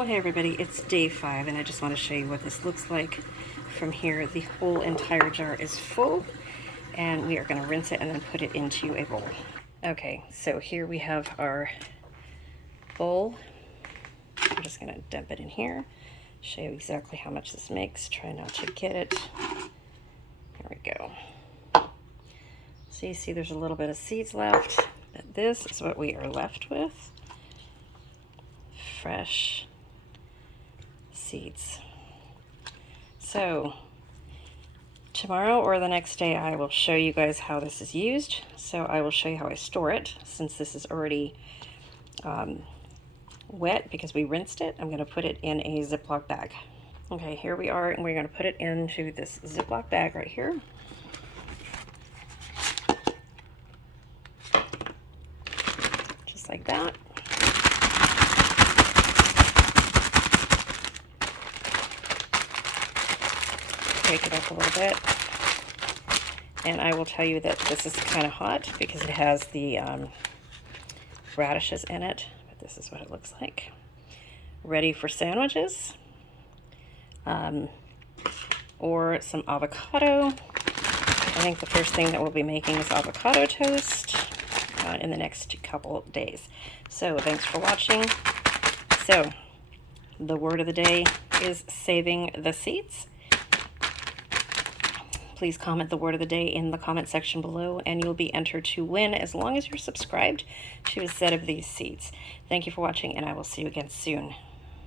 Well, hey everybody, it's day 5 and I just want to show you what this looks like from here. The whole entire jar is full and we are going to rinse it and then put it into a bowl. Okay, so here we have our bowl. I'm just going to dump it in here, show you exactly how much this makes. Try not to get it. Here we go. So you see there's a little bit of seeds left, but this is what we are left with. Fresh seeds. So tomorrow or the next day I will show you guys how this is used. So I will show you how I store it, since this is already wet because we rinsed it. I'm going to put it in a Ziploc bag. Okay, here we are, and we're going to put it into this Ziploc bag right here. Just like that. Shake it up a little bit. And I will tell you that this is kind of hot because it has the radishes in it. But this is what it looks like. Ready for sandwiches. Or some avocado. I think the first thing that we'll be making is avocado toast in the next couple days. So thanks for watching. So the word of the day is saving the seeds. Please comment the word of the day in the comment section below and you'll be entered to win as long as you're subscribed to a set of these seeds. Thank you for watching and I will see you again soon.